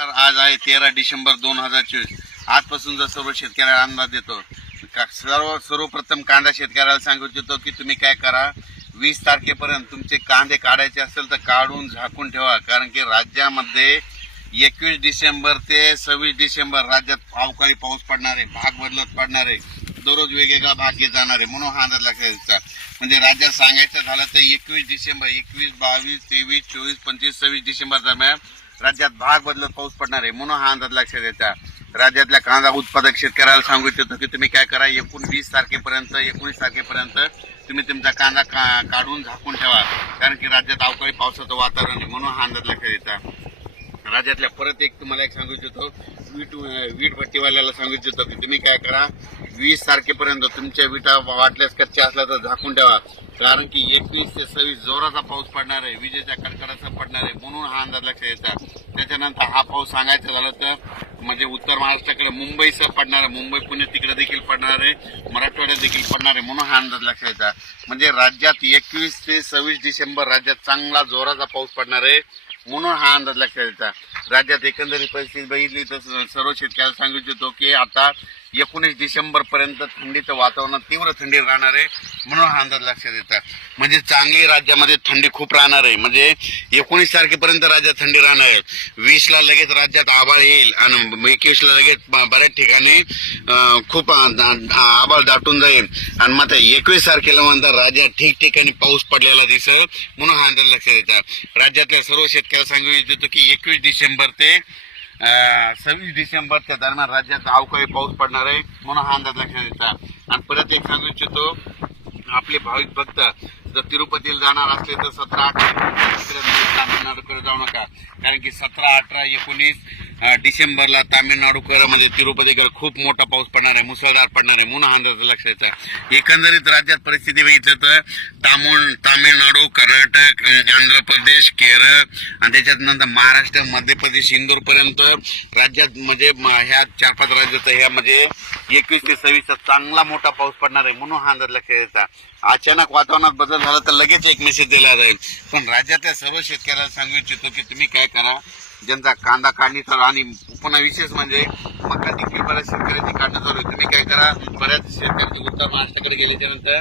आज आहे तेरा डिसेंबर दोन हजार चोवीस आजपासून जर सर्व शेतकऱ्याला अंदाज देतो सर्व सर्वप्रथम कांदा शेतकऱ्याला सांगू इच्छितो की तुम्ही काय करा वीस तारखेपर्यंत तुमचे कांदे काढायचे असेल तर काढून झाकून ठेवा कारण की राज्यामध्ये एकवीस डिसेंबर ते सव्वीस डिसेंबर राज्यात अवकाळी पाऊस पडणार आहे भाग बदलत पडणार आहे दररोज वेगवेगळा भाग घेत जाणार आहे म्हणून हा अंदाज लक्षात म्हणजे राज्यात सांगायचं झालं तर एकवीस डिसेंबर एकवीस बावीस तेवीस चोवीस पंचवीस सव्वीस डिसेंबर दरम्यान राज्यात भाग बदलत पाऊस पडणार आहे म्हणून हा अंदाज लक्षात येतात राज्यातल्या कांदा उत्पादक शेतकऱ्याला सांगू इच्छितो की तुम्ही काय करा एकोणवीस तारखेपर्यंत एकोणीस तारखेपर्यंत तुम्ही तुमचा कांदा का काढून झाकून ठेवा कारण की राज्यात अवकाळी पावसाचं वातावरण आहे म्हणून हा अंदाज लक्षात येतात राज्यातल्या परत एक तुम्हाला एक सांगू इच्छितो वीट वीट भट्टीवाल्याला सांगितलं होतं की तुम्ही काय करा वीस तारखेपर्यंत तुमच्या विटा वाटल्यास कच्च्या असल्या तर झाकून ठेवा कारण की एकवीस ते सव्वीस जोराचा पाऊस पडणार आहे विजेच्या कडकडाचा पडणार आहे म्हणून हा अंदाज लक्षात येतात त्याच्यानंतर हा पाऊस सांगायचा झाला तर म्हणजे उत्तर महाराष्ट्राकडे मुंबईसह पडणार आहे मुंबई पुणे तिकडे देखील पडणार आहे मराठवाड्यात देखील पडणार आहे म्हणून हा अंदाज लक्षात येतात म्हणजे राज्यात एकवीस ते सव्वीस डिसेंबर राज्यात चांगला जोराचा पाऊस पडणार आहे म्हणून हा अंदाज लक्षात येतात राज्यात एकंदरीत परिस्थिती बघितली तर सर्व शेतकऱ्याला सांगू इच्छितो की आता एकोणीस पर्यंत थंडीचं वातावरण तीव्र थंडी राहणार आहे म्हणून हा अंदाज लक्षात येतात म्हणजे चांगली राज्यामध्ये थंडी खूप राहणार आहे म्हणजे एकोणीस तारखेपर्यंत राज्यात थंडी राहणार आहे वीसला लगेच राज्यात आबाळ येईल आणि एकवीसला लगेच बऱ्याच ठिकाणी खूप आबाळ दाटून जाईल आणि मग एकवीस तारखेला म्हणतात राज्यात ठिकठिकाणी पाऊस पडलेला दिसेल म्हणून हा अंदाज लक्षात येतात राज्यातल्या सर्व शेतकऱ्याला सांगू इच्छितो की एकवीस डिसेंबर ते सव्वीस डिसेंबरच्या दरम्यान राज्यात अवकाळी पाऊस पडणार आहे म्हणून हा अंदाज लक्षात येतात आणि परत एक सांगू इच्छितो आपले भाविक भक्त जर तिरुपतीला जाणार असले तर सतरा अठरा जाऊ नका कारण की सतरा अठरा एकोणीस डिसेंबरला तामिळनाडू म्हणजे तिरुपतीकडे खूप मोठा पाऊस पडणार आहे मुसळधार पडणार आहे म्हणून अंदाज द्यायचा एकंदरीत राज्यात परिस्थिती बघितलं तर तामिळ तामिळनाडू कर्नाटक आंध्र प्रदेश केरळ आणि त्याच्यात नंतर महाराष्ट्र मध्य प्रदेश इंदोर पर्यंत राज्यात म्हणजे ह्या चार पाच राज्यात ह्या म्हणजे एकवीस ते चा चांगला मोठा पाऊस पडणार आहे म्हणून हा अंदाज द्यायचा अचानक वातावरणात बदल झाला तर लगेच एक मेसेज दिला जाईल पण राज्यातल्या सर्व शेतकऱ्याला सांगू इच्छितो की तुम्ही काय करा ज्यांचा कांदा काढणीचा आणि पुन्हा विशेष म्हणजे मका तिथली बऱ्याच शेतकऱ्यांची काढणं चालू तुम्ही काय करा बऱ्याच शेतकऱ्यांची उत्तर महाराष्ट्राकडे गेल्याच्या नंतर